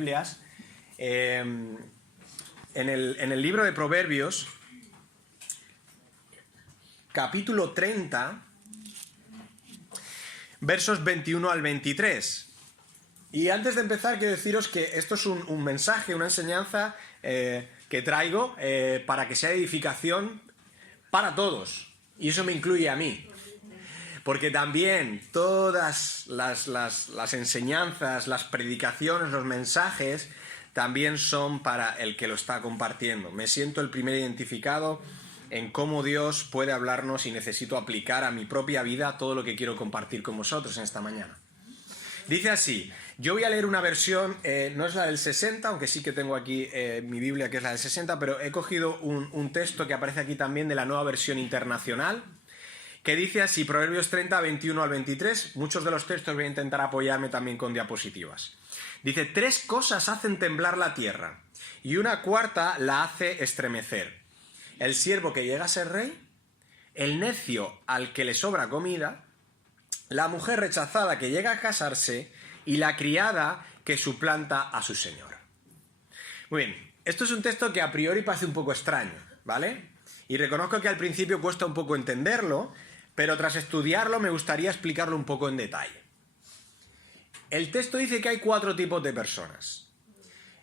Biblias, en el libro de Proverbios, capítulo 30, versos 21 al 23. Y antes de empezar quiero deciros que esto es un mensaje, una enseñanza que traigo para que sea edificación para todos. Y eso me incluye a mí. Porque también todas las enseñanzas, las predicaciones, los mensajes, también son para el que lo está compartiendo. Me siento el primer identificado en cómo Dios puede hablarnos y necesito aplicar a mi propia vida todo lo que quiero compartir con vosotros en esta mañana. Dice así, yo voy a leer una versión, no es la del 60, aunque sí que tengo aquí mi Biblia que es la del 60, pero he cogido un texto que aparece aquí también de la Nueva Versión Internacional, que dice así, Proverbios 30, 21 al 23, muchos de los textos voy a intentar apoyarme también con diapositivas. Dice, 3 cosas hacen temblar la tierra, y una cuarta la hace estremecer. El siervo que llega a ser rey, el necio al que le sobra comida, la mujer rechazada que llega a casarse, y la criada que suplanta a su señor. Muy bien, esto es un texto que a priori parece un poco extraño, ¿vale? Y reconozco que al principio cuesta un poco entenderlo, pero tras estudiarlo me gustaría explicarlo un poco en detalle. El texto dice que hay 4 tipos de personas.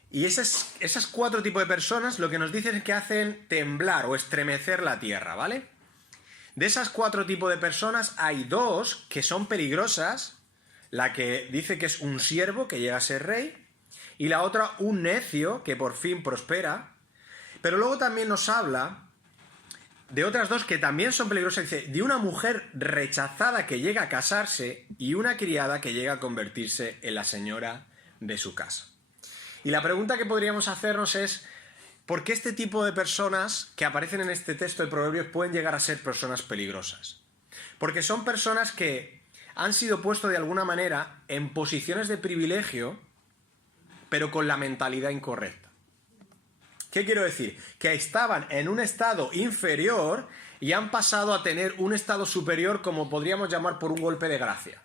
Y esas 4 tipos de personas lo que nos dicen es que hacen temblar o estremecer la tierra, ¿vale? De esas 4 tipos de personas hay 2 que son peligrosas. La que dice que es un siervo que llega a ser rey y la otra un necio que por fin prospera. Pero luego también nos habla de otras 2 que también son peligrosas. Dice, de una mujer rechazada que llega a casarse y una criada que llega a convertirse en la señora de su casa. Y la pregunta que podríamos hacernos es, ¿por qué este tipo de personas que aparecen en este texto de Proverbios pueden llegar a ser personas peligrosas? Porque son personas que han sido puestos de alguna manera en posiciones de privilegio, pero con la mentalidad incorrecta. ¿Qué quiero decir? Que estaban en un estado inferior y han pasado a tener un estado superior, como podríamos llamar por un golpe de gracia.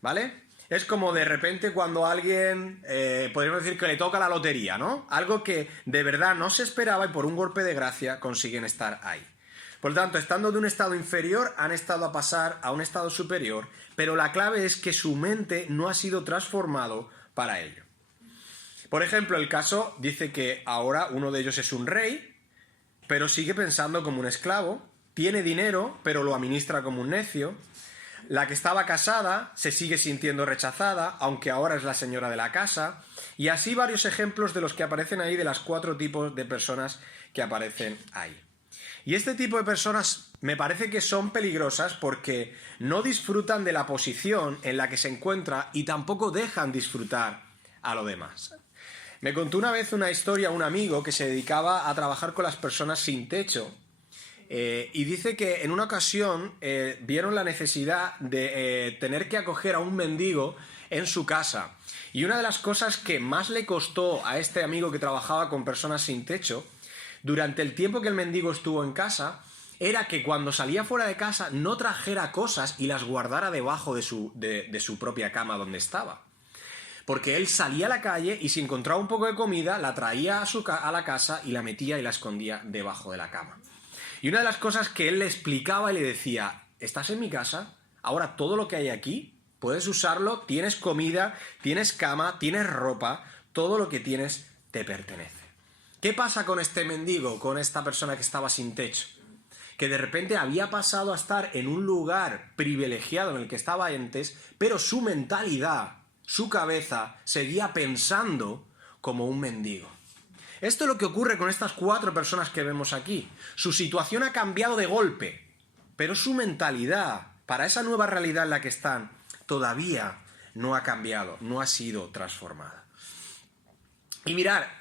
¿Vale? Es como de repente cuando a alguien, podríamos decir que le toca la lotería, ¿no? Algo que de verdad no se esperaba y por un golpe de gracia consiguen estar ahí. Por lo tanto, estando de un estado inferior, han estado a pasar a un estado superior, pero la clave es que su mente no ha sido transformado para ello. Por ejemplo, el caso dice que ahora uno de ellos es un rey, pero sigue pensando como un esclavo, tiene dinero, pero lo administra como un necio. La que estaba casada se sigue sintiendo rechazada, aunque ahora es la señora de la casa, y así varios ejemplos de los que aparecen ahí, de las 4 tipos de personas que aparecen ahí. Y este tipo de personas me parece que son peligrosas porque no disfrutan de la posición en la que se encuentra y tampoco dejan disfrutar a lo demás. Me contó una vez una historia un amigo que se dedicaba a trabajar con las personas sin techo y dice que en una ocasión vieron la necesidad de tener que acoger a un mendigo en su casa. Y una de las cosas que más le costó a este amigo que trabajaba con personas sin techo durante el tiempo que el mendigo estuvo en casa, era que cuando salía fuera de casa no trajera cosas y las guardara debajo de su propia cama donde estaba. Porque él salía a la calle y si encontraba un poco de comida, la traía a la casa y la metía y la escondía debajo de la cama. Y una de las cosas que él le explicaba y le decía, estás en mi casa, ahora todo lo que hay aquí, puedes usarlo, tienes comida, tienes cama, tienes ropa, todo lo que tienes te pertenece. ¿Qué pasa con este mendigo, con esta persona que estaba sin techo? Que de repente había pasado a estar en un lugar privilegiado en el que estaba antes, pero su mentalidad, su cabeza, seguía pensando como un mendigo. Esto es lo que ocurre con estas 4 personas que vemos aquí. Su situación ha cambiado de golpe, pero su mentalidad, para esa nueva realidad en la que están, todavía no ha cambiado, no ha sido transformada. Y mirar,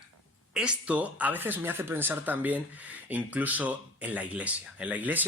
esto a veces me hace pensar también incluso en la iglesia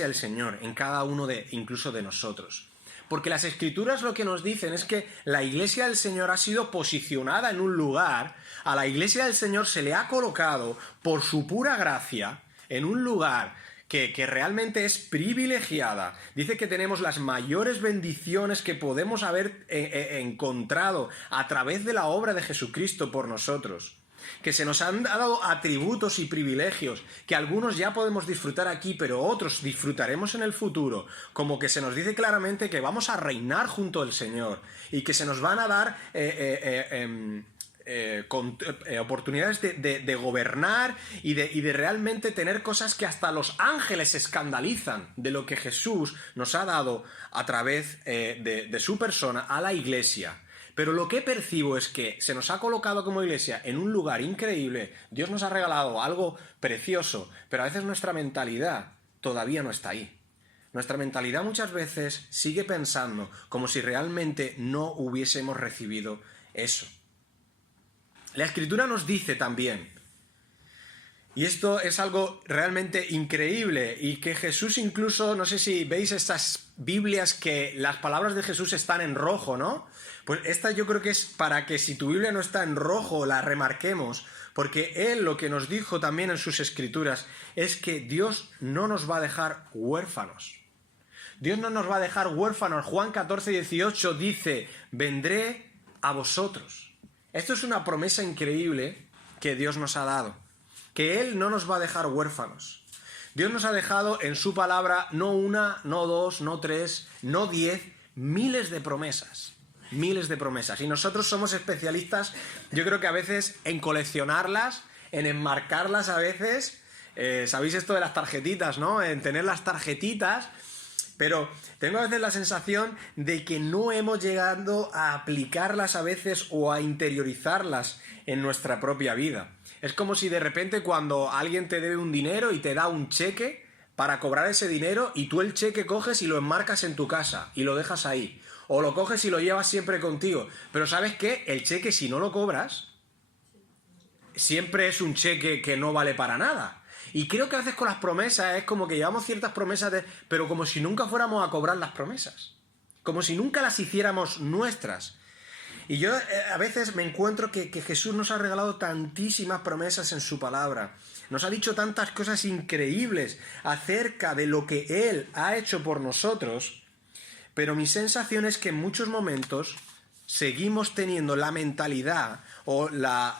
del Señor, en cada uno incluso de nosotros. Porque las Escrituras lo que nos dicen es que la iglesia del Señor ha sido posicionada en un lugar, a la iglesia del Señor se le ha colocado por su pura gracia en un lugar que realmente es privilegiada. Dice que tenemos las mayores bendiciones que podemos haber encontrado a través de la obra de Jesucristo por nosotros. Que se nos han dado atributos y privilegios que algunos ya podemos disfrutar aquí, pero otros disfrutaremos en el futuro. Como que se nos dice claramente que vamos a reinar junto al Señor y que se nos van a dar oportunidades de gobernar y de realmente tener cosas que hasta los ángeles se escandalizan de lo que Jesús nos ha dado a través de su persona a la iglesia. Pero lo que percibo es que se nos ha colocado como iglesia en un lugar increíble, Dios nos ha regalado algo precioso, pero a veces nuestra mentalidad todavía no está ahí. Nuestra mentalidad muchas veces sigue pensando como si realmente no hubiésemos recibido eso. La Escritura nos dice también, y esto es algo realmente increíble, y que Jesús incluso, no sé si veis estas Biblias que las palabras de Jesús están en rojo, ¿no? Pues esta yo creo que es para que si tu Biblia no está en rojo la remarquemos, porque Él lo que nos dijo también en sus Escrituras es que Dios no nos va a dejar huérfanos. Dios no nos va a dejar huérfanos. Juan 14:18 dice, vendré a vosotros. Esto es una promesa increíble que Dios nos ha dado, que Él no nos va a dejar huérfanos. Dios nos ha dejado en su palabra no una, no dos, no tres, no 10, miles de promesas. Miles de promesas. Y nosotros somos especialistas, yo creo que a veces en coleccionarlas, en enmarcarlas a veces. ¿Sabéis esto de las tarjetitas, no? En tener las tarjetitas. Pero tengo a veces la sensación de que no hemos llegado a aplicarlas a veces o a interiorizarlas en nuestra propia vida. Es como si de repente cuando alguien te debe un dinero y te da un cheque para cobrar ese dinero y tú el cheque coges y lo enmarcas en tu casa y lo dejas ahí. O lo coges y lo llevas siempre contigo. Pero ¿sabes qué? El cheque, si no lo cobras, siempre es un cheque que no vale para nada. Y creo que a veces con las promesas es como que llevamos ciertas promesas, pero como si nunca fuéramos a cobrar las promesas. Como si nunca las hiciéramos nuestras. Y yo a veces me encuentro que Jesús nos ha regalado tantísimas promesas en su palabra. Nos ha dicho tantas cosas increíbles acerca de lo que Él ha hecho por nosotros. Pero mi sensación es que en muchos momentos seguimos teniendo la mentalidad o la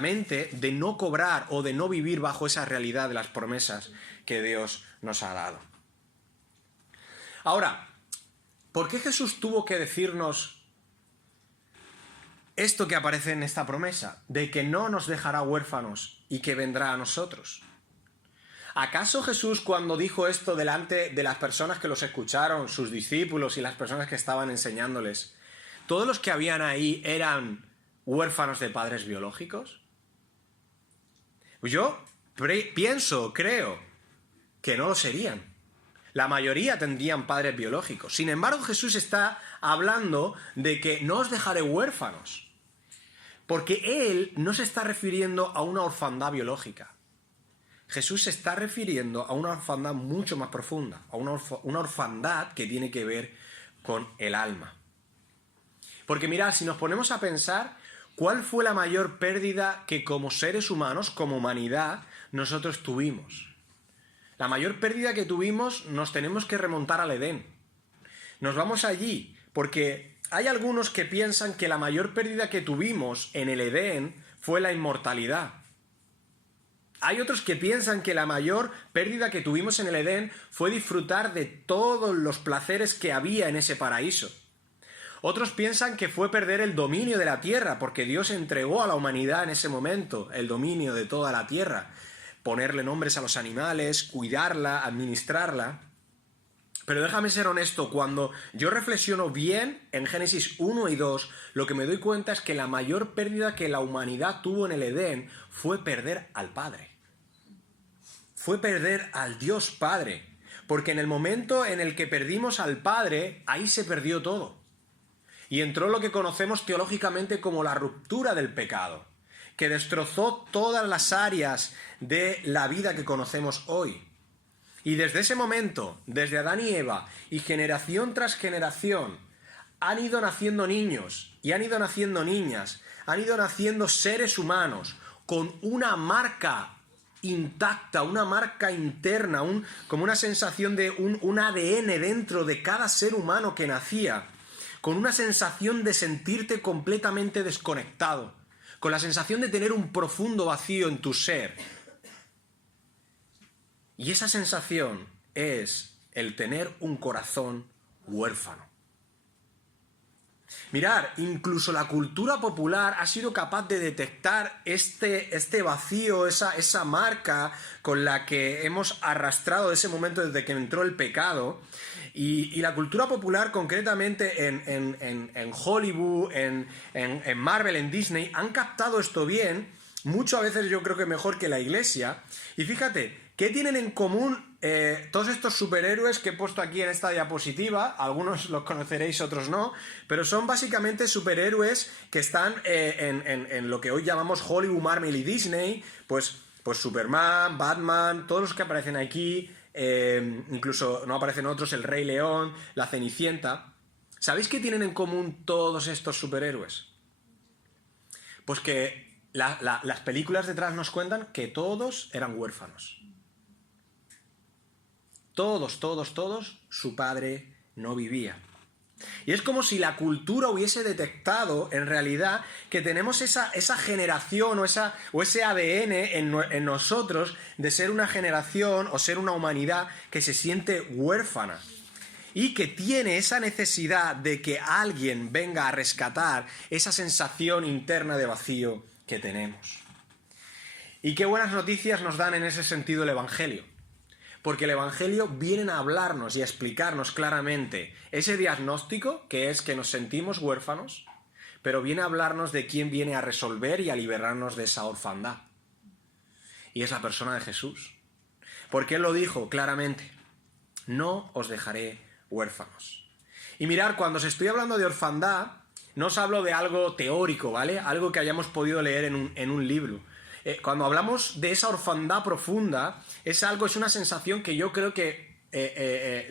mente de no cobrar o de no vivir bajo esa realidad de las promesas que Dios nos ha dado. Ahora, ¿por qué Jesús tuvo que decirnos esto que aparece en esta promesa? De que no nos dejará huérfanos y que vendrá a nosotros. ¿Acaso Jesús, cuando dijo esto delante de las personas que los escucharon, sus discípulos y las personas que estaban enseñándoles, todos los que habían ahí eran huérfanos de padres biológicos? Yo creo que no lo serían. La mayoría tendrían padres biológicos. Sin embargo, Jesús está hablando de que no os dejaré huérfanos, porque Él no se está refiriendo a una orfandad biológica. Jesús se está refiriendo a una orfandad mucho más profunda, a una orfandad que tiene que ver con el alma. Porque mirad, si nos ponemos a pensar, ¿cuál fue la mayor pérdida que como seres humanos, como humanidad, nosotros tuvimos? La mayor pérdida que tuvimos nos tenemos que remontar al Edén. Nos vamos allí, porque hay algunos que piensan que la mayor pérdida que tuvimos en el Edén fue la inmortalidad. Hay otros que piensan que la mayor pérdida que tuvimos en el Edén fue disfrutar de todos los placeres que había en ese paraíso. Otros piensan que fue perder el dominio de la tierra, porque Dios entregó a la humanidad en ese momento el dominio de toda la tierra. Ponerle nombres a los animales, cuidarla, administrarla. Pero déjame ser honesto, cuando yo reflexiono bien en Génesis 1 y 2, lo que me doy cuenta es que la mayor pérdida que la humanidad tuvo en el Edén fue perder al Padre. Fue perder al Dios Padre. Porque en el momento en el que perdimos al Padre, ahí se perdió todo. Y entró lo que conocemos teológicamente como la ruptura del pecado, que destrozó todas las áreas de la vida que conocemos hoy. Y desde ese momento, desde Adán y Eva, y generación tras generación, han ido naciendo niños, y han ido naciendo niñas, han ido naciendo seres humanos, con una marca intacta, una marca interna, como una sensación de un ADN dentro de cada ser humano que nacía, con una sensación de sentirte completamente desconectado, con la sensación de tener un profundo vacío en tu ser. Y esa sensación es el tener un corazón huérfano. Mirad, incluso la cultura popular ha sido capaz de detectar este vacío, esa marca con la que hemos arrastrado ese momento desde que entró el pecado. Y la cultura popular, concretamente en Hollywood, en Marvel, en Disney, han captado esto bien, mucho a veces yo creo que mejor que la Iglesia. Y fíjate, ¿qué tienen en común todos estos superhéroes que he puesto aquí en esta diapositiva? Algunos los conoceréis, otros no, pero son básicamente superhéroes que están en lo que hoy llamamos Hollywood, Marvel y Disney, pues Superman, Batman, todos los que aparecen aquí, incluso no aparecen otros, el Rey León, la Cenicienta. ¿Sabéis qué tienen en común todos estos superhéroes? Pues que las películas detrás nos cuentan que todos eran huérfanos. Todos, su padre no vivía. Y es como si la cultura hubiese detectado, en realidad, que tenemos esa generación o ese ADN en nosotros de ser una generación o ser una humanidad que se siente huérfana y que tiene esa necesidad de que alguien venga a rescatar esa sensación interna de vacío que tenemos. Y qué buenas noticias nos dan en ese sentido el Evangelio. Porque el Evangelio viene a hablarnos y a explicarnos claramente ese diagnóstico que es que nos sentimos huérfanos, pero viene a hablarnos de quién viene a resolver y a liberarnos de esa orfandad. Y es la persona de Jesús. Porque Él lo dijo claramente: no os dejaré huérfanos. Y mirad, cuando os estoy hablando de orfandad, no os hablo de algo teórico, ¿vale? Algo que hayamos podido leer en un libro. Cuando hablamos de esa orfandad profunda, es una sensación que yo creo que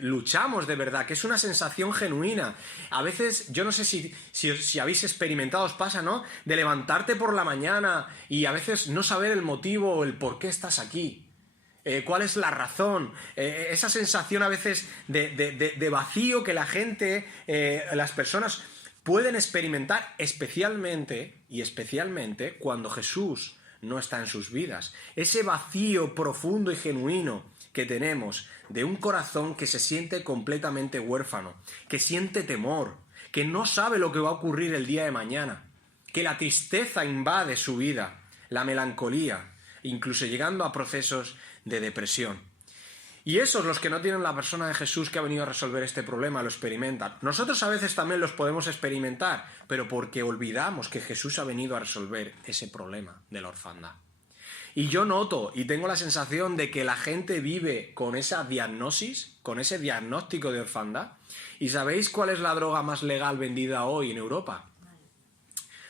luchamos de verdad, que es una sensación genuina. A veces, yo no sé si habéis experimentado, os pasa, ¿no? De levantarte por la mañana y a veces no saber el motivo o el por qué estás aquí. ¿Cuál es la razón? Esa sensación a veces de vacío que la gente, las personas pueden experimentar, especialmente cuando Jesús no está en sus vidas. Ese vacío profundo y genuino que tenemos de un corazón que se siente completamente huérfano, que siente temor, que no sabe lo que va a ocurrir el día de mañana, que la tristeza invade su vida, la melancolía, incluso llegando a procesos de depresión. Y esos, los que no tienen la persona de Jesús que ha venido a resolver este problema, lo experimentan. Nosotros a veces también los podemos experimentar, pero porque olvidamos que Jesús ha venido a resolver ese problema de la orfandad. Y yo noto y tengo la sensación de que la gente vive con esa diagnosis, con ese diagnóstico de orfandad. ¿Y sabéis cuál es la droga más legal vendida hoy en Europa?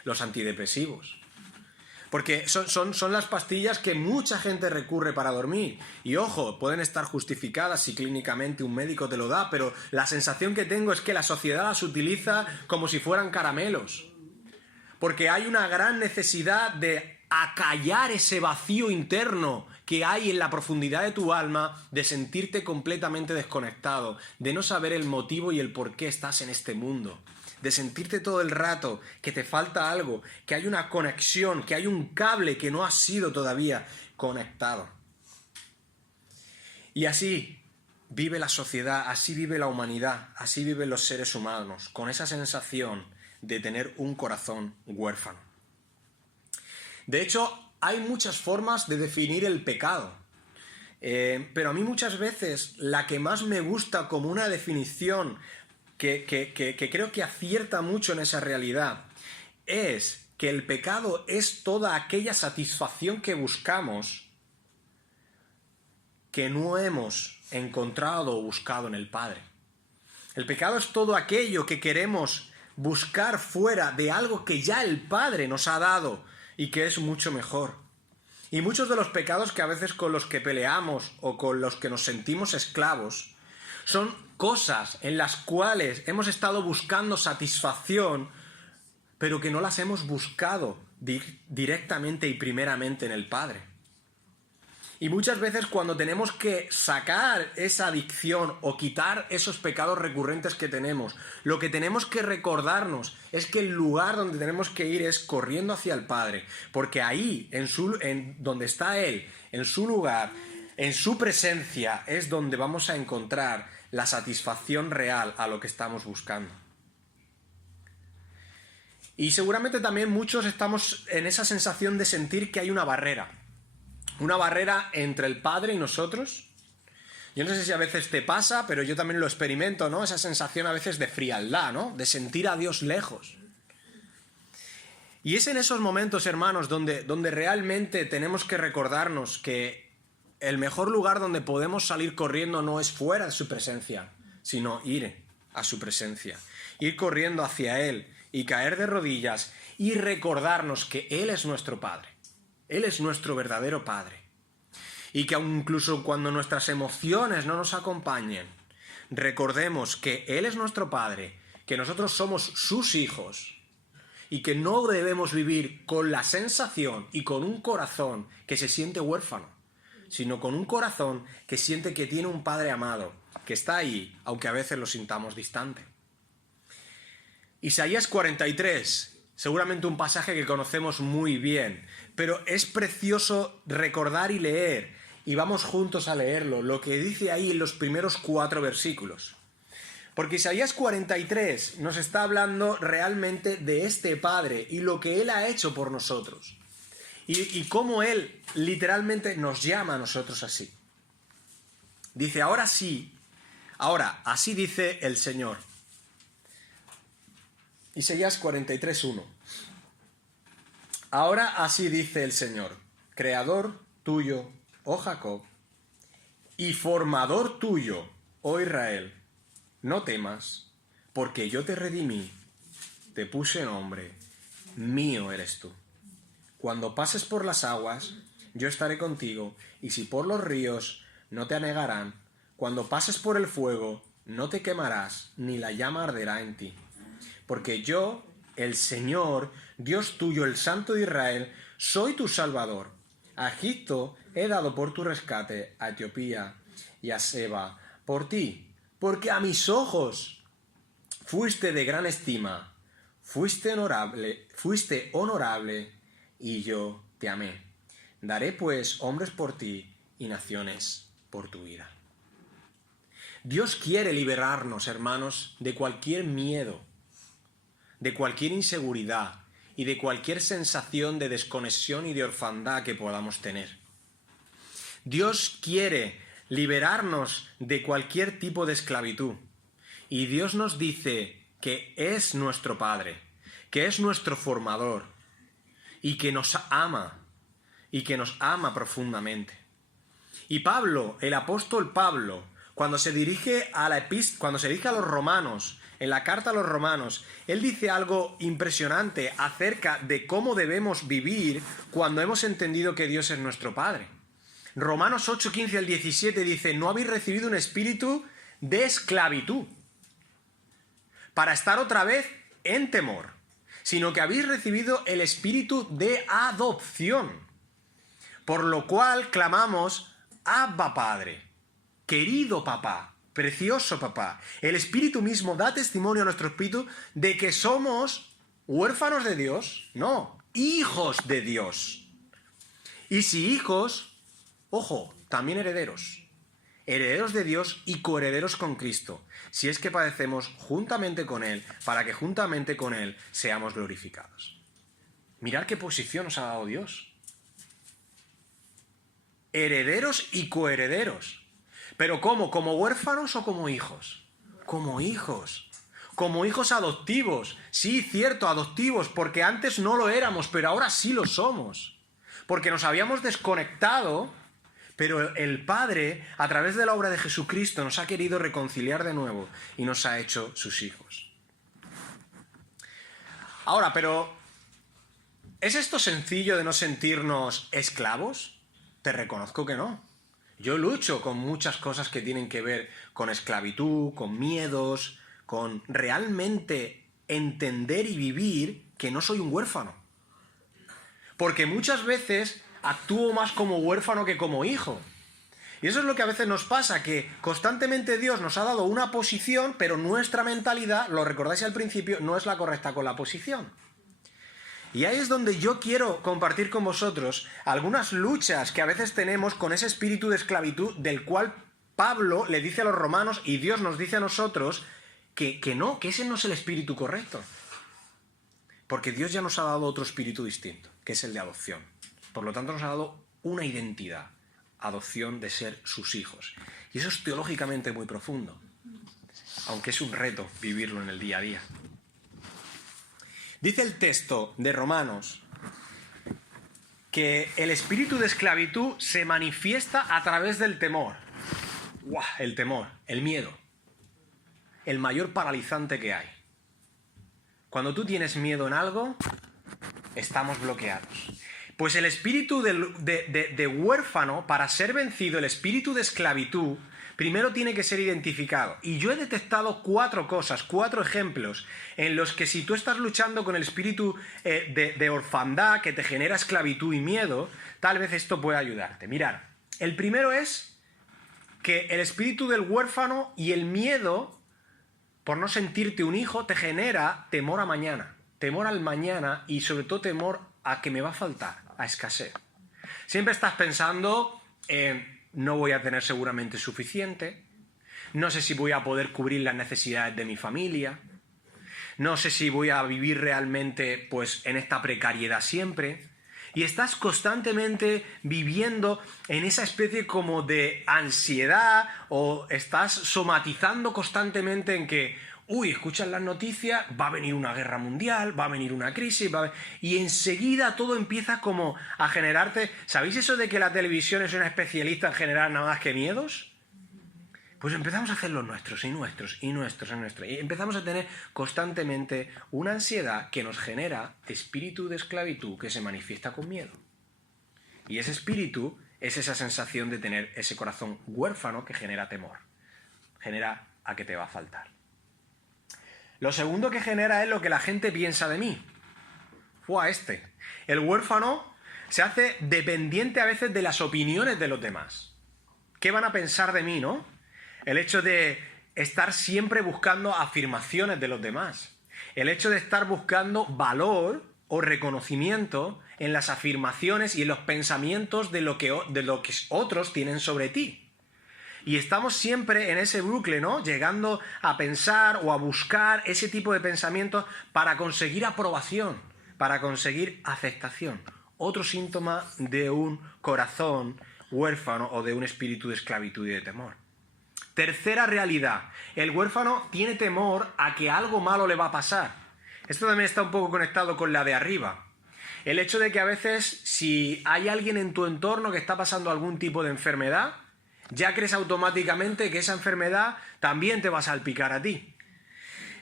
Los antidepresivos. Porque son las pastillas que mucha gente recurre para dormir. Y ojo, pueden estar justificadas si clínicamente un médico te lo da, pero la sensación que tengo es que la sociedad las utiliza como si fueran caramelos. Porque hay una gran necesidad de acallar ese vacío interno que hay en la profundidad de tu alma, de sentirte completamente desconectado, de no saber el motivo y el por qué estás en este mundo. De sentirte todo el rato que te falta algo, que hay una conexión, que hay un cable que no ha sido todavía conectado. Y así vive la sociedad, así vive la humanidad, así viven los seres humanos, con esa sensación de tener un corazón huérfano. De hecho, hay muchas formas de definir el pecado. Pero a mí muchas veces la que más me gusta como una definición que creo que acierta mucho en esa realidad, es que el pecado es toda aquella satisfacción que buscamos que no hemos encontrado o buscado en el Padre. El pecado es todo aquello que queremos buscar fuera de algo que ya el Padre nos ha dado y que es mucho mejor. Y muchos de los pecados que a veces con los que peleamos o con los que nos sentimos esclavos son cosas en las cuales hemos estado buscando satisfacción, pero que no las hemos buscado directamente y primeramente en el Padre. Y muchas veces cuando tenemos que sacar esa adicción o quitar esos pecados recurrentes que tenemos, lo que tenemos que recordarnos es que el lugar donde tenemos que ir es corriendo hacia el Padre, porque ahí, en donde está Él, en su lugar, en su presencia, es donde vamos a encontrar la satisfacción real a lo que estamos buscando. Y seguramente también muchos estamos en esa sensación de sentir que hay una barrera entre el Padre y nosotros. Yo no sé si a veces te pasa, pero yo también lo experimento, ¿no? Esa sensación a veces de frialdad, ¿no? De sentir a Dios lejos. Y es en esos momentos, hermanos, donde realmente tenemos que recordarnos que el mejor lugar donde podemos salir corriendo no es fuera de su presencia, sino ir a su presencia, ir corriendo hacia Él y caer de rodillas y recordarnos que Él es nuestro Padre. Él es nuestro verdadero Padre. Y que aun incluso cuando nuestras emociones no nos acompañen, recordemos que Él es nuestro Padre, que nosotros somos sus hijos y que no debemos vivir con la sensación y con un corazón que se siente huérfano, sino con un corazón que siente que tiene un Padre amado, que está ahí, aunque a veces lo sintamos distante. Isaías 43, seguramente un pasaje que conocemos muy bien, pero es precioso recordar y leer, y vamos juntos a leerlo, lo que dice ahí en los primeros 4 versículos. Porque Isaías 43 nos está hablando realmente de este Padre y lo que Él ha hecho por nosotros. Y cómo Él literalmente nos llama a nosotros así. Dice, ahora así dice el Señor. Isaías 43:1. Ahora así dice el Señor, creador tuyo, oh Jacob, y formador tuyo, oh Israel, no temas, porque yo te redimí, te puse nombre, mío eres tú. Cuando pases por las aguas, yo estaré contigo, y si por los ríos, no te anegarán. Cuando pases por el fuego, no te quemarás, ni la llama arderá en ti. Porque yo, el Señor, Dios tuyo, el Santo de Israel, soy tu Salvador. A Egipto he dado por tu rescate, a Etiopía y a Seba, por ti, porque a mis ojos fuiste de gran estima, fuiste honorable, y yo te amé. Daré pues hombres por ti y naciones por tu vida. Dios quiere liberarnos, hermanos, de cualquier miedo, de cualquier inseguridad y de cualquier sensación de desconexión y de orfandad que podamos tener. Dios quiere liberarnos de cualquier tipo de esclavitud. Y Dios nos dice que es nuestro Padre, que es nuestro formador y que nos ama profundamente. Y Pablo, el apóstol Pablo, cuando se dirige a los romanos, en la carta a los romanos, él dice algo impresionante acerca de cómo debemos vivir cuando hemos entendido que Dios es nuestro Padre. Romanos 8, 15 al 17 dice, no habéis recibido un espíritu de esclavitud para estar otra vez en temor, sino que habéis recibido el espíritu de adopción, por lo cual clamamos, Abba Padre, querido papá, precioso papá. El Espíritu mismo da testimonio a nuestro espíritu de que somos huérfanos de Dios, no, hijos de Dios. Y si hijos, ojo, también herederos. Herederos de Dios y coherederos con Cristo, si es que padecemos juntamente con Él, para que juntamente con Él seamos glorificados. Mirad qué posición nos ha dado Dios. Herederos y coherederos. ¿Pero cómo? ¿Como huérfanos o como hijos? Como hijos. Como hijos adoptivos. Sí, cierto, adoptivos, porque antes no lo éramos, pero ahora sí lo somos. Porque nos habíamos desconectado, pero el Padre, a través de la obra de Jesucristo, nos ha querido reconciliar de nuevo y nos ha hecho sus hijos. Ahora, pero ¿es esto sencillo de no sentirnos esclavos? Te reconozco que no. Yo lucho con muchas cosas que tienen que ver con esclavitud, con miedos, con realmente entender y vivir que no soy un huérfano. Porque muchas veces actúo más como huérfano que como hijo. Y eso es lo que a veces nos pasa, que constantemente Dios nos ha dado una posición, pero nuestra mentalidad, lo recordáis al principio, no es la correcta con la posición. Y ahí es donde yo quiero compartir con vosotros algunas luchas que a veces tenemos con ese espíritu de esclavitud del cual Pablo le dice a los romanos y Dios nos dice a nosotros que ese no es el espíritu correcto. Porque Dios ya nos ha dado otro espíritu distinto, que es el de adopción. Por lo tanto nos ha dado una identidad, adopción de ser sus hijos. Y eso es teológicamente muy profundo, aunque es un reto vivirlo en el día a día. Dice el texto de Romanos que el espíritu de esclavitud se manifiesta a través del temor. ¡Guau! El temor, el miedo, el mayor paralizante que hay. Cuando tú tienes miedo en algo, estamos bloqueados. Pues el espíritu de huérfano, para ser vencido, el espíritu de esclavitud, primero tiene que ser identificado. Y yo he detectado 4 cosas, 4 ejemplos, en los que si tú estás luchando con el espíritu de orfandad que te genera esclavitud y miedo, tal vez esto pueda ayudarte. Mirad, el primero es que el espíritu del huérfano y el miedo por no sentirte un hijo te genera temor a mañana, temor al mañana y sobre todo temor a que me va a faltar, a escasez. Siempre estás pensando no voy a tener seguramente suficiente, no sé si voy a poder cubrir las necesidades de mi familia, no sé si voy a vivir realmente pues en esta precariedad siempre. Y estás constantemente viviendo en esa especie como de ansiedad o estás somatizando constantemente en que, escuchas las noticias, va a venir una guerra mundial, va a venir una crisis, y enseguida todo empieza como a generarte... ¿Sabéis eso de que la televisión es una especialista en generar nada más que miedos? Pues empezamos a hacer los nuestros, y nuestros, y nuestros, y nuestros. Y empezamos a tener constantemente una ansiedad que nos genera espíritu de esclavitud que se manifiesta con miedo. Y ese espíritu es esa sensación de tener ese corazón huérfano que genera temor. Genera a que te va a faltar. Lo segundo que genera es lo que la gente piensa de mí. El huérfano se hace dependiente a veces de las opiniones de los demás. ¿Qué van a pensar de mí, no? El hecho de estar siempre buscando afirmaciones de los demás. El hecho de estar buscando valor o reconocimiento en las afirmaciones y en los pensamientos de lo que otros tienen sobre ti. Y estamos siempre en ese bucle, ¿no? Llegando a pensar o a buscar ese tipo de pensamientos para conseguir aprobación, para conseguir aceptación. Otro síntoma de un corazón huérfano o de un espíritu de esclavitud y de temor. Tercera realidad, el huérfano tiene temor a que algo malo le va a pasar. Esto también está un poco conectado con la de arriba. El hecho de que a veces si hay alguien en tu entorno que está pasando algún tipo de enfermedad, ya crees automáticamente que esa enfermedad también te va a salpicar a ti.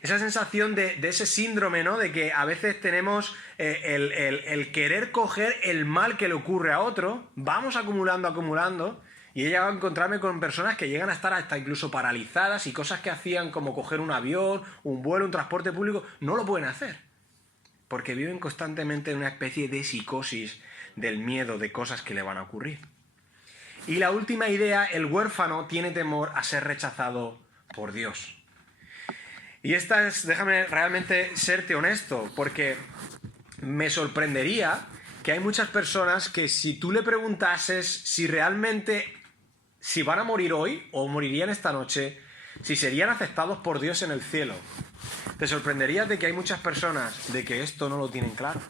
Esa sensación de ese síndrome, ¿no? De que a veces tenemos el querer coger el mal que le ocurre a otro, vamos acumulando, y he llegado a encontrarme con personas que llegan a estar hasta incluso paralizadas y cosas que hacían como coger un avión, un vuelo, un transporte público, no lo pueden hacer. Porque viven constantemente en una especie de psicosis del miedo de cosas que le van a ocurrir. Y la última idea, el huérfano tiene temor a ser rechazado por Dios. Y esta es, déjame realmente serte honesto, porque me sorprendería que hay muchas personas que si tú le preguntases si realmente, si van a morir hoy o morirían esta noche, si serían aceptados por Dios en el cielo, te sorprenderías de que hay muchas personas de que esto no lo tienen claro.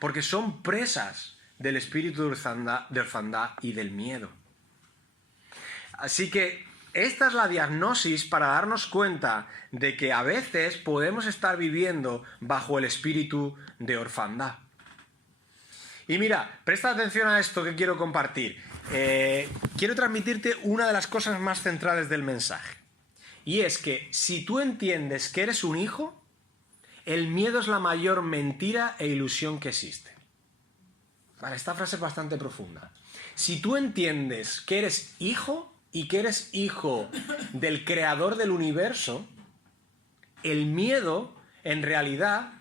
Porque son presas del espíritu de orfandad y del miedo. Así que esta es la diagnosis para darnos cuenta de que a veces podemos estar viviendo bajo el espíritu de orfandad. Y mira, presta atención a esto que quiero compartir. Quiero transmitirte una de las cosas más centrales del mensaje. Y es que si tú entiendes que eres un hijo, el miedo es la mayor mentira e ilusión que existe. Vale, esta frase es bastante profunda. Si tú entiendes que eres hijo y que eres hijo del creador del universo, el miedo en realidad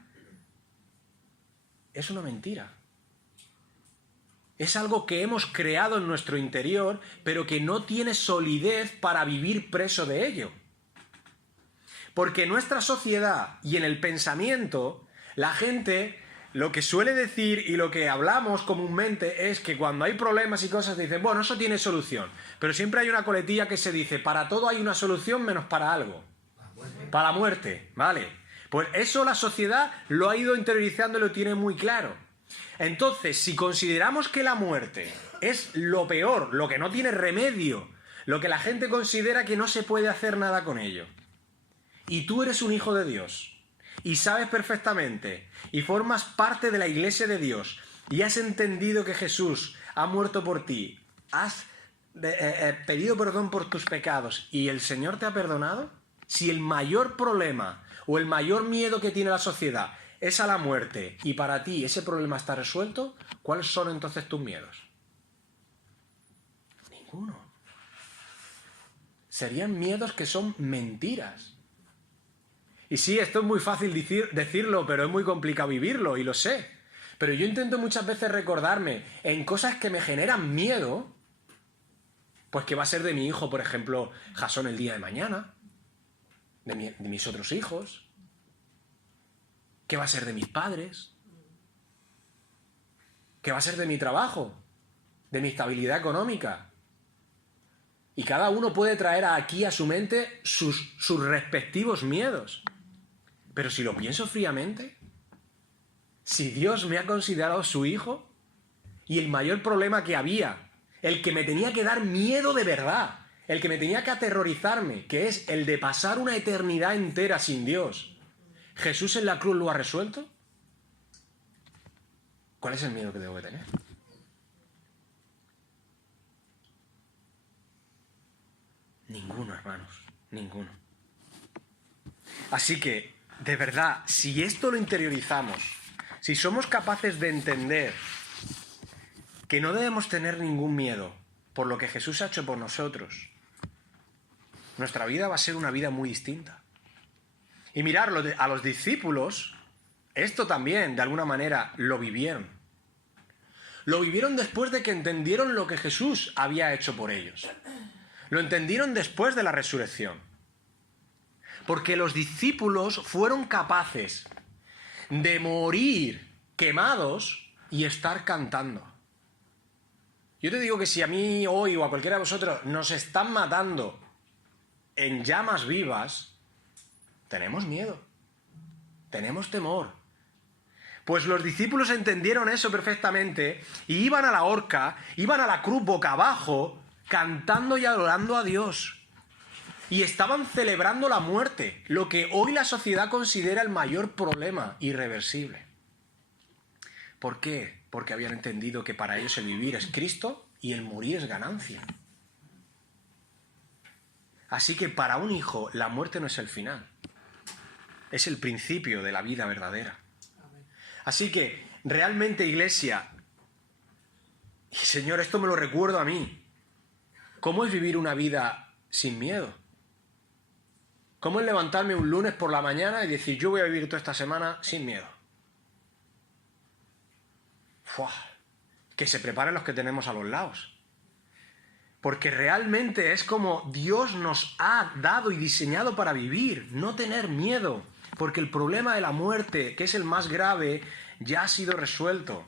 es una mentira. Es algo que hemos creado en nuestro interior, pero que no tiene solidez para vivir preso de ello. Porque en nuestra sociedad y en el pensamiento, la gente lo que suele decir y lo que hablamos comúnmente es que cuando hay problemas y cosas dicen, bueno, eso tiene solución. Pero siempre hay una coletilla que se dice, para todo hay una solución menos para algo. Para la muerte, ¿vale? Pues eso la sociedad lo ha ido interiorizando y lo tiene muy claro. Entonces, si consideramos que la muerte es lo peor, lo que no tiene remedio, lo que la gente considera que no se puede hacer nada con ello, y tú eres un hijo de Dios, y sabes perfectamente, y formas parte de la iglesia de Dios, y has entendido que Jesús ha muerto por ti, has pedido perdón por tus pecados, y el Señor te ha perdonado, si el mayor problema o el mayor miedo que tiene la sociedad es a la muerte, y para ti ese problema está resuelto, ¿cuáles son entonces tus miedos? Ninguno. Serían miedos que son mentiras. Y sí, esto es muy fácil decirlo, pero es muy complicado vivirlo, y lo sé. Pero yo intento muchas veces recordarme en cosas que me generan miedo, pues que va a ser de mi hijo, por ejemplo, Jasón el día de mañana, de mis otros hijos, ¿qué va a ser de mis padres? ¿Qué va a ser de mi trabajo? ¿De mi estabilidad económica? Y cada uno puede traer aquí a su mente sus respectivos miedos. Pero si lo pienso fríamente, si Dios me ha considerado su hijo, y el mayor problema que había, el que me tenía que dar miedo de verdad, el que me tenía que aterrorizarme, que es el de pasar una eternidad entera sin Dios, ¿Jesús en la cruz lo ha resuelto? ¿Cuál es el miedo que tengo que tener? Ninguno, hermanos, ninguno. Así que, de verdad, si esto lo interiorizamos, si somos capaces de entender que no debemos tener ningún miedo por lo que Jesús ha hecho por nosotros, nuestra vida va a ser una vida muy distinta. Y mirarlo a los discípulos, esto también, de alguna manera, lo vivieron. Lo vivieron después de que entendieron lo que Jesús había hecho por ellos. Lo entendieron después de la resurrección. Porque los discípulos fueron capaces de morir quemados y estar cantando. Yo te digo que si a mí hoy o a cualquiera de vosotros nos están matando en llamas vivas, tenemos miedo, tenemos temor. Pues los discípulos entendieron eso perfectamente y iban a la horca, iban a la cruz boca abajo, cantando y adorando a Dios. Y estaban celebrando la muerte, lo que hoy la sociedad considera el mayor problema irreversible. ¿Por qué? Porque habían entendido que para ellos el vivir es Cristo y el morir es ganancia. Así que para un hijo la muerte no es el final, es el principio de la vida verdadera. Así que realmente, iglesia, y Señor, esto me lo recuerdo a mí, ¿cómo es vivir una vida sin miedo? ¿Cómo es levantarme un lunes por la mañana y decir, yo voy a vivir toda esta semana sin miedo? ¡Fua! Que se preparen los que tenemos a los lados. Porque realmente es como Dios nos ha dado y diseñado para vivir, no tener miedo. Porque el problema de la muerte, que es el más grave, ya ha sido resuelto.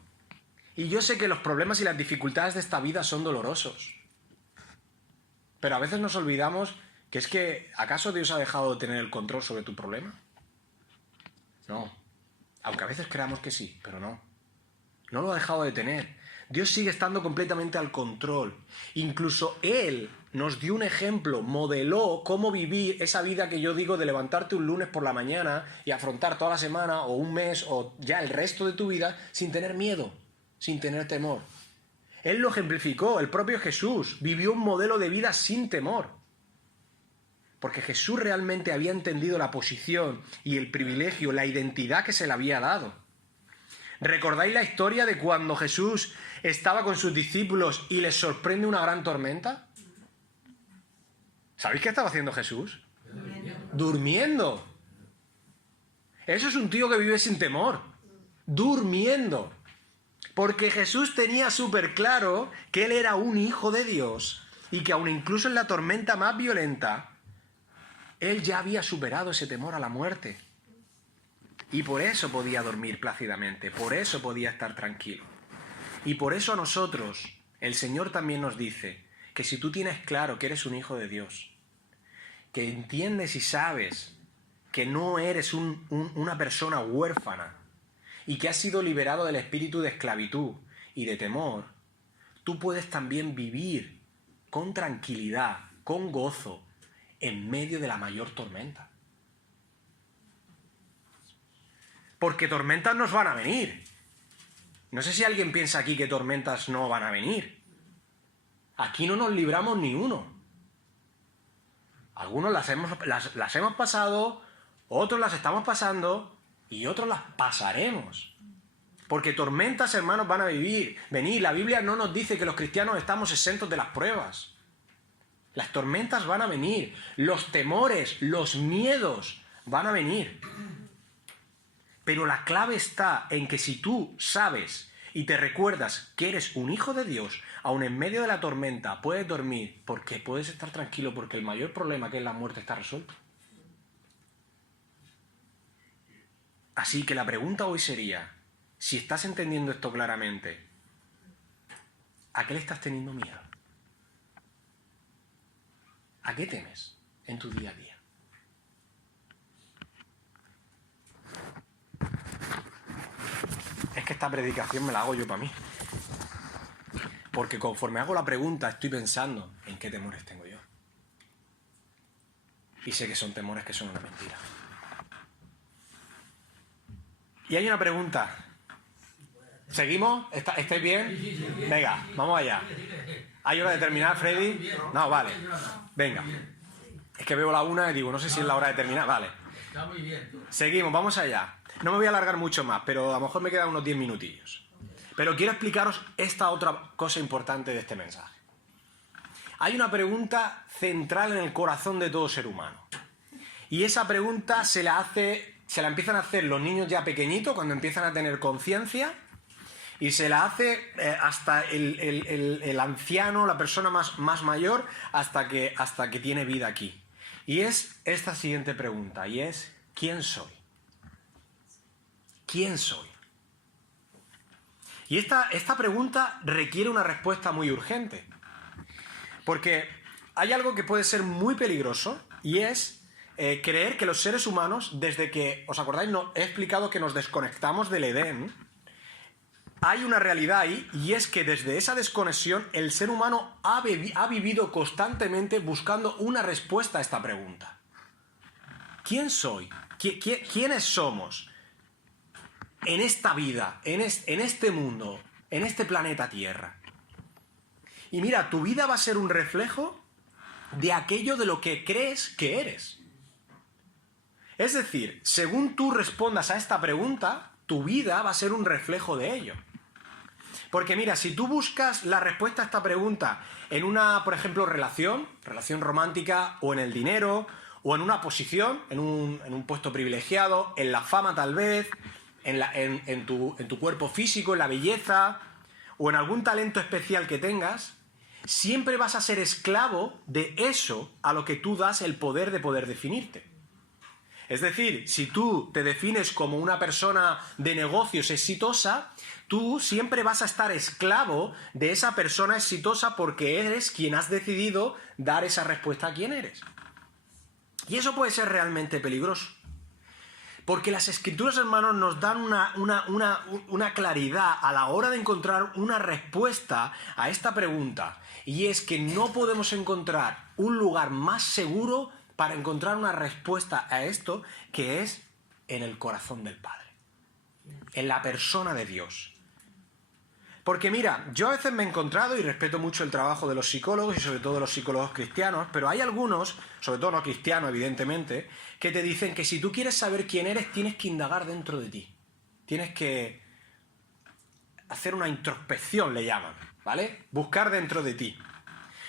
Y yo sé que los problemas y las dificultades de esta vida son dolorosos. Pero a veces nos olvidamos que es que, ¿acaso Dios ha dejado de tener el control sobre tu problema? No. Aunque a veces creamos que sí, pero no. No lo ha dejado de tener. Dios sigue estando completamente al control. Incluso Él nos dio un ejemplo, modeló cómo vivir esa vida que yo digo de levantarte un lunes por la mañana y afrontar toda la semana o un mes o ya el resto de tu vida sin tener miedo, sin tener temor. Él lo ejemplificó, el propio Jesús vivió un modelo de vida sin temor. Porque Jesús realmente había entendido la posición y el privilegio, la identidad que se le había dado. ¿Recordáis la historia de cuando Jesús estaba con sus discípulos y les sorprende una gran tormenta? ¿Sabéis qué estaba haciendo Jesús? Durmiendo. Eso es un tío que vive sin temor. Durmiendo. Porque Jesús tenía súper claro que Él era un hijo de Dios y que aun incluso en la tormenta más violenta, Él ya había superado ese temor a la muerte. Y por eso podía dormir plácidamente, por eso podía estar tranquilo. Y por eso a nosotros, el Señor también nos dice que si tú tienes claro que eres un hijo de Dios, que entiendes y sabes que no eres una persona huérfana y que has sido liberado del espíritu de esclavitud y de temor, tú puedes también vivir con tranquilidad, con gozo, en medio de la mayor tormenta. Porque tormentas nos van a venir. No sé si alguien piensa aquí que tormentas no van a venir. Aquí no nos libramos ni uno. Algunos las hemos pasado, otros las estamos pasando y otros las pasaremos. Porque tormentas, hermanos, van a venir. La Biblia no nos dice que los cristianos estamos exentos de las pruebas. Las tormentas van a venir. Los temores, los miedos van a venir. Pero la clave está en que si tú sabes y te recuerdas que eres un hijo de Dios, aun en medio de la tormenta puedes dormir porque puedes estar tranquilo porque el mayor problema, que es la muerte, está resuelto. Así que la pregunta hoy sería, si estás entendiendo esto claramente, ¿a qué le estás teniendo miedo? ¿A qué temes en tu día a día? Es que esta predicación me la hago yo para mí. Porque conforme hago la pregunta estoy pensando en qué temores tengo yo. Y sé que son temores que son una mentira. Y hay una pregunta. ¿Seguimos? ¿Estáis bien? Venga, vamos allá. ¿Hay hora de terminar, Freddy? No, vale. Venga. Es que veo la una y digo, no sé si es la hora de terminar. Vale. Está muy bien. Seguimos, vamos allá. No me voy a alargar mucho más, pero a lo mejor me quedan unos 10 minutillos. Pero quiero explicaros esta otra cosa importante de este mensaje. Hay una pregunta central en el corazón de todo ser humano. Y esa pregunta se la empiezan a hacer los niños ya pequeñitos, cuando empiezan a tener conciencia, y se la hace hasta el anciano, la persona más mayor, hasta que tiene vida aquí. Y es esta siguiente pregunta, y es, ¿quién soy? ¿Quién soy? Y esta pregunta requiere una respuesta muy urgente. Porque hay algo que puede ser muy peligroso, y es creer que los seres humanos, desde que, ¿os acordáis? He explicado que nos desconectamos del Edén. Hay una realidad ahí, y es que desde esa desconexión el ser humano ha vivido constantemente buscando una respuesta a esta pregunta. ¿Quién soy? ¿Quiénes somos en esta vida, en este mundo, en este planeta Tierra? Y mira, tu vida va a ser un reflejo de aquello de lo que crees que eres. Es decir, según tú respondas a esta pregunta, tu vida va a ser un reflejo de ello. Porque mira, si tú buscas la respuesta a esta pregunta en una, por ejemplo, relación romántica, o en el dinero, o en una posición, en un puesto privilegiado, en la fama tal vez, en tu cuerpo físico, en la belleza, o en algún talento especial que tengas, siempre vas a ser esclavo de eso a lo que tú das el poder de poder definirte. Es decir, si tú te defines como una persona de negocios exitosa, tú siempre vas a estar esclavo de esa persona exitosa porque eres quien has decidido dar esa respuesta a quién eres. Y eso puede ser realmente peligroso. Porque las Escrituras, hermanos, nos dan una claridad a la hora de encontrar una respuesta a esta pregunta. Y es que no podemos encontrar un lugar más seguro para encontrar una respuesta a esto, que es en el corazón del Padre, en la persona de Dios. Porque mira, yo a veces me he encontrado, y respeto mucho el trabajo de los psicólogos y sobre todo de los psicólogos cristianos, pero hay algunos, sobre todo no cristianos evidentemente, que te dicen que si tú quieres saber quién eres, tienes que indagar dentro de ti. Tienes que hacer una introspección, le llaman, ¿vale? Buscar dentro de ti.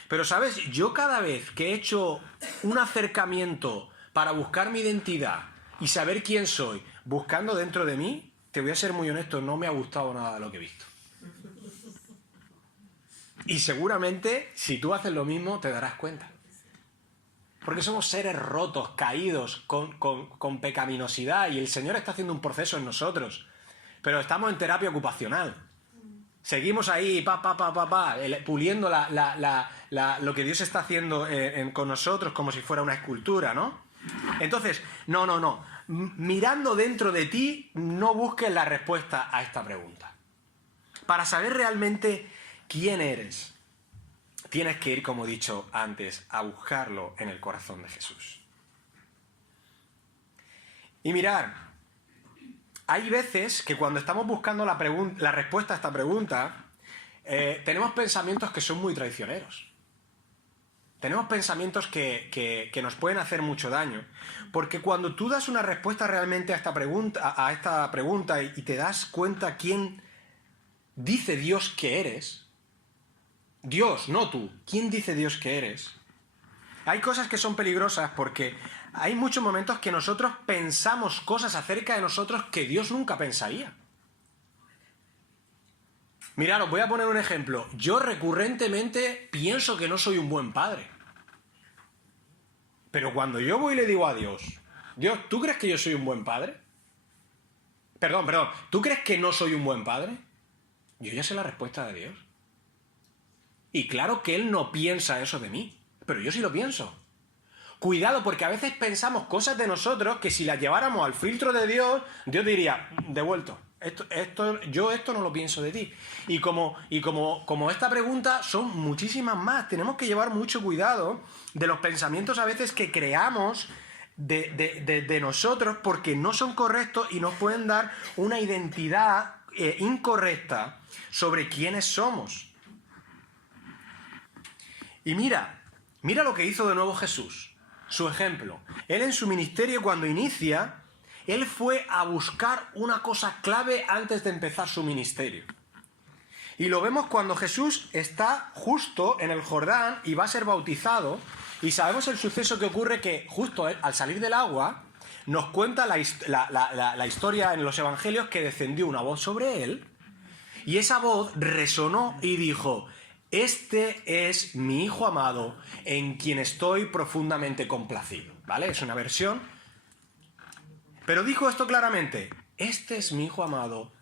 Pero, ¿sabes? Yo cada vez que he hecho un acercamiento para buscar mi identidad y saber quién soy, buscando dentro de mí, te voy a ser muy honesto, no me ha gustado nada de lo que he visto. Y seguramente, si tú haces lo mismo, te darás cuenta. Porque somos seres rotos, caídos, con pecaminosidad, y el Señor está haciendo un proceso en nosotros. Pero estamos en terapia ocupacional. Seguimos ahí, puliendo lo que Dios está haciendo con nosotros como si fuera una escultura, ¿no? Entonces, no. Mirando dentro de ti, no busques la respuesta a esta pregunta. Para saber realmente quién eres, tienes que ir, como he dicho antes, a buscarlo en el corazón de Jesús. Y mirar, hay veces que cuando estamos buscando la respuesta a esta pregunta, tenemos pensamientos que son muy traicioneros. Tenemos pensamientos que nos pueden hacer mucho daño. Porque cuando tú das una respuesta realmente a esta pregunta y te das cuenta quién dice Dios que eres, Dios, no tú, ¿quién dice Dios que eres? Hay cosas que son peligrosas porque hay muchos momentos que nosotros pensamos cosas acerca de nosotros que Dios nunca pensaría. Mirad, os voy a poner un ejemplo. Yo recurrentemente pienso que no soy un buen padre. Pero cuando yo voy y le digo a Dios, Dios, ¿tú crees que yo soy un buen padre? Perdón, ¿tú crees que no soy un buen padre? Yo ya sé la respuesta de Dios. Y claro que Él no piensa eso de mí, pero yo sí lo pienso. Cuidado, porque a veces pensamos cosas de nosotros que si las lleváramos al filtro de Dios, Dios diría, devuelto. Yo esto no lo pienso de ti. Y como esta pregunta son muchísimas más. Tenemos que llevar mucho cuidado de los pensamientos a veces que creamos de nosotros porque no son correctos y nos pueden dar una identidad incorrecta sobre quiénes somos. Y mira lo que hizo de nuevo Jesús. Su ejemplo. Él en su ministerio, cuando inicia, él fue a buscar una cosa clave antes de empezar su ministerio. Y lo vemos cuando Jesús está justo en el Jordán y va a ser bautizado. Y sabemos el suceso que ocurre que justo al salir del agua nos cuenta la historia en los evangelios que descendió una voz sobre él. Y esa voz resonó y dijo: este es mi Hijo amado, en quien estoy profundamente complacido. ¿Vale? Es una versión. Pero dijo esto claramente: este es mi Hijo amado,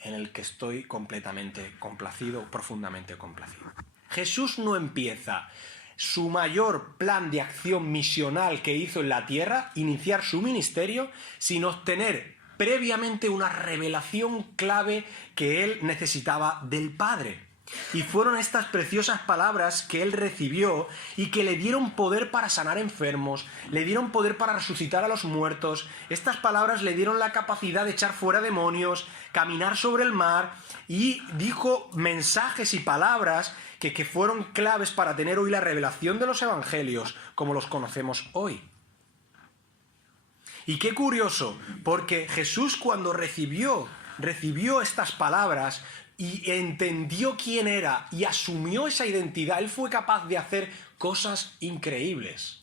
en el que estoy completamente complacido, profundamente complacido. Jesús no empieza su mayor plan de acción misional que hizo en la tierra, iniciar su ministerio, sin obtener previamente una revelación clave que él necesitaba del Padre. Y fueron estas preciosas palabras que él recibió y que le dieron poder para sanar enfermos, le dieron poder para resucitar a los muertos. Estas palabras le dieron la capacidad de echar fuera demonios, caminar sobre el mar, y dijo mensajes y palabras que fueron claves para tener hoy la revelación de los evangelios como los conocemos hoy. Y qué curioso, porque Jesús, cuando recibió estas palabras y entendió quién era y asumió esa identidad, él fue capaz de hacer cosas increíbles.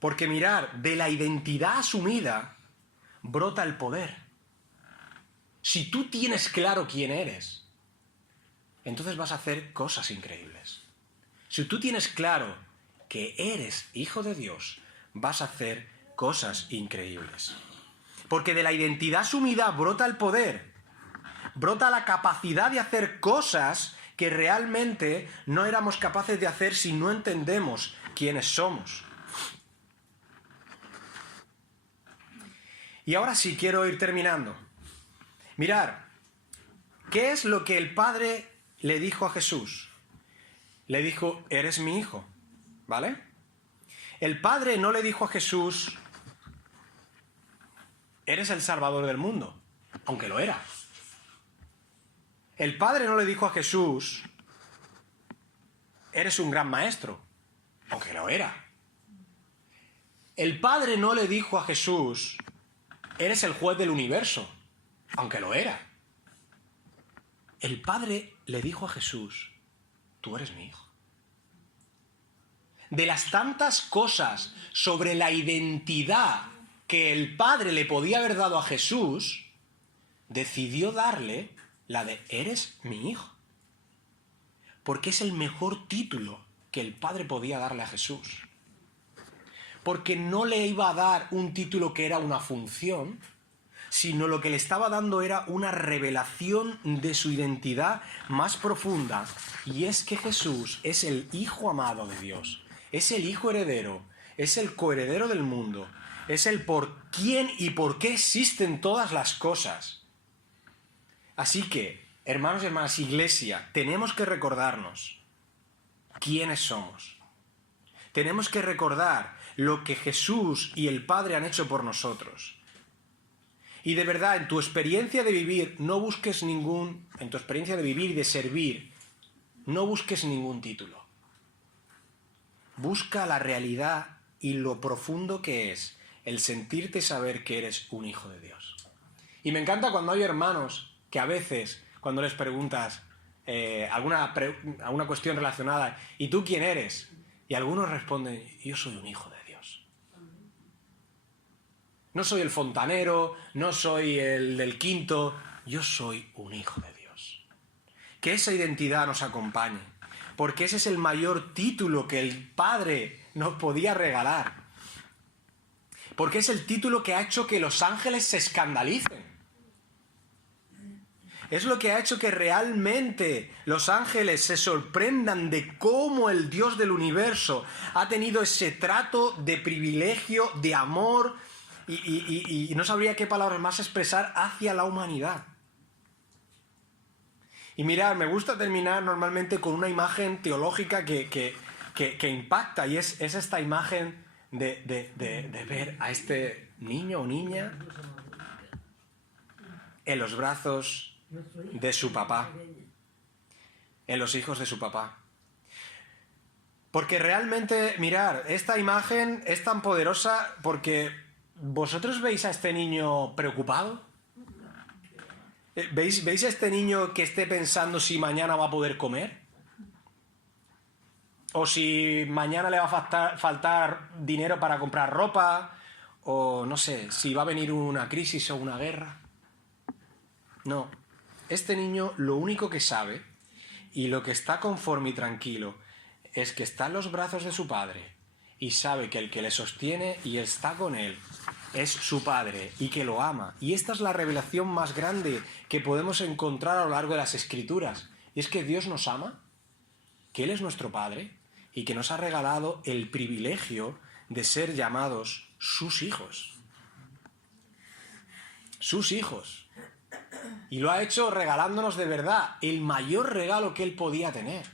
Porque mirar, de la identidad asumida brota el poder. Si tú tienes claro quién eres, entonces vas a hacer cosas increíbles. Si tú tienes claro que eres hijo de Dios, vas a hacer cosas increíbles. Porque de la identidad asumida brota el poder. Brota la capacidad de hacer cosas que realmente no éramos capaces de hacer si no entendemos quiénes somos. Y ahora sí quiero ir terminando. Mirar, ¿qué es lo que el Padre le dijo a Jesús? Le dijo: eres mi hijo, ¿vale? El Padre no le dijo a Jesús: eres el Salvador del mundo, aunque lo era. El Padre no le dijo a Jesús: eres un gran maestro, aunque lo era. El Padre no le dijo a Jesús: eres el juez del universo, aunque lo era. El Padre le dijo a Jesús: tú eres mi hijo. De las tantas cosas sobre la identidad que el Padre le podía haber dado a Jesús, decidió darle la de: eres mi hijo. Porque es el mejor título que el Padre podía darle a Jesús. Porque no le iba a dar un título que era una función, sino lo que le estaba dando era una revelación de su identidad más profunda. Y es que Jesús es el Hijo amado de Dios, es el Hijo heredero, es el coheredero del mundo, es el por quién y por qué existen todas las cosas. Así que, hermanos y hermanas, Iglesia, tenemos que recordarnos quiénes somos. Tenemos que recordar lo que Jesús y el Padre han hecho por nosotros. Y de verdad, en tu experiencia de vivir, en tu experiencia de vivir y de servir, no busques ningún título. Busca la realidad y lo profundo que es el sentirte saber que eres un hijo de Dios. Y me encanta cuando hay hermanos que a veces, cuando les preguntas alguna cuestión relacionada, ¿y tú quién eres? Y algunos responden, yo soy un hijo de Dios. No soy el fontanero, no soy el del quinto, yo soy un hijo de Dios. Que esa identidad nos acompañe, porque ese es el mayor título que el Padre nos podía regalar. Porque es el título que ha hecho que los ángeles se escandalicen. Es lo que ha hecho que realmente los ángeles se sorprendan de cómo el Dios del universo ha tenido ese trato de privilegio, de amor, y no sabría qué palabras más expresar hacia la humanidad. Y mirad, me gusta terminar normalmente con una imagen teológica que impacta, y es esta imagen de ver a este niño o niña en los brazos de su papá, en los hijos de su papá. Porque realmente, mirad, esta imagen es tan poderosa porque ¿vosotros veis a este niño preocupado? ¿Veis a este niño que esté pensando si mañana va a poder comer? ¿O si mañana le va a faltar dinero para comprar ropa? ¿O no sé, si va a venir una crisis o una guerra? No. Este niño lo único que sabe y lo que está conforme y tranquilo es que está en los brazos de su padre y sabe que el que le sostiene y está con él es su padre y que lo ama. Y esta es la revelación más grande que podemos encontrar a lo largo de las Escrituras. Y es que Dios nos ama, que Él es nuestro Padre y que nos ha regalado el privilegio de ser llamados sus hijos. Sus hijos. Y lo ha hecho regalándonos de verdad el mayor regalo que Él podía tener.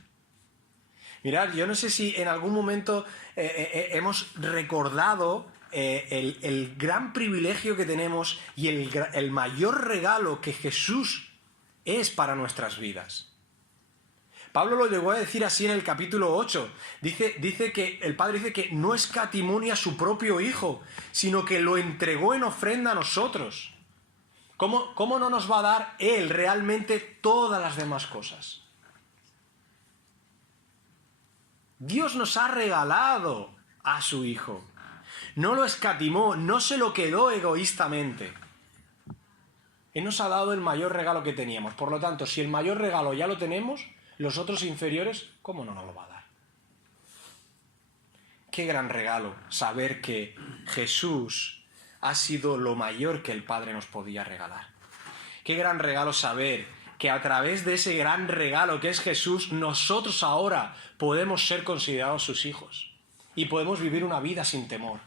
Mirad, yo no sé si en algún momento hemos recordado el gran privilegio que tenemos y el mayor regalo que Jesús es para nuestras vidas. Pablo lo llegó a decir así en el capítulo 8. Dice que el Padre dice que no escatimó ni a su propio Hijo, sino que lo entregó en ofrenda a nosotros. ¿Cómo no nos va a dar Él realmente todas las demás cosas? Dios nos ha regalado a su Hijo. No lo escatimó, no se lo quedó egoístamente. Él nos ha dado el mayor regalo que teníamos. Por lo tanto, si el mayor regalo ya lo tenemos, los otros inferiores, ¿cómo no nos lo va a dar? Qué gran regalo saber que Jesús ha sido lo mayor que el Padre nos podía regalar. Qué gran regalo saber que a través de ese gran regalo que es Jesús, nosotros ahora podemos ser considerados sus hijos y podemos vivir una vida sin temor.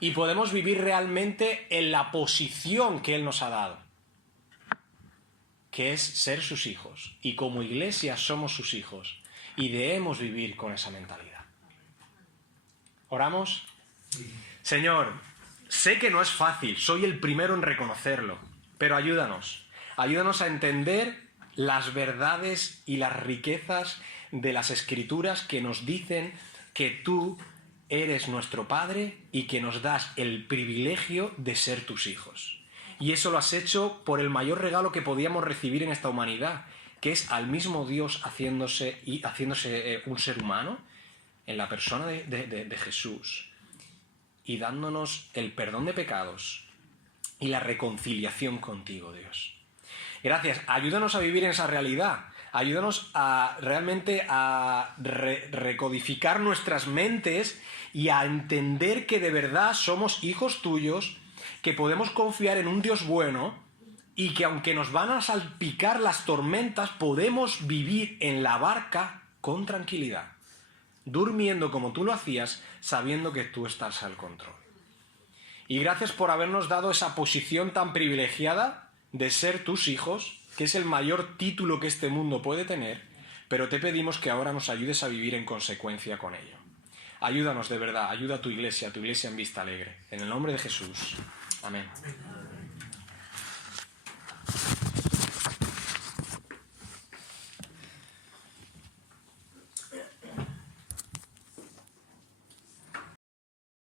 Y podemos vivir realmente en la posición que Él nos ha dado, que es ser sus hijos. Y como iglesia somos sus hijos y debemos vivir con esa mentalidad. ¿Oramos? Señor, sé que no es fácil, soy el primero en reconocerlo, pero ayúdanos. Ayúdanos a entender las verdades y las riquezas de las Escrituras que nos dicen que tú eres nuestro Padre y que nos das el privilegio de ser tus hijos. Y eso lo has hecho por el mayor regalo que podíamos recibir en esta humanidad, que es al mismo Dios haciéndose un ser humano en la persona de Jesús y dándonos el perdón de pecados y la reconciliación contigo, Dios. Gracias, ayúdanos a vivir en esa realidad, Ayúdanos a realmente a recodificar nuestras mentes y a entender que de verdad somos hijos tuyos, que podemos confiar en un Dios bueno y que aunque nos van a salpicar las tormentas, podemos vivir en la barca con tranquilidad, durmiendo como tú lo hacías, sabiendo que tú estás al control. Y gracias por habernos dado esa posición tan privilegiada de ser tus hijos, que es el mayor título que este mundo puede tener, pero te pedimos que ahora nos ayudes a vivir en consecuencia con ello. Ayúdanos de verdad, ayuda a tu iglesia en Vista Alegre. En el nombre de Jesús. Amén.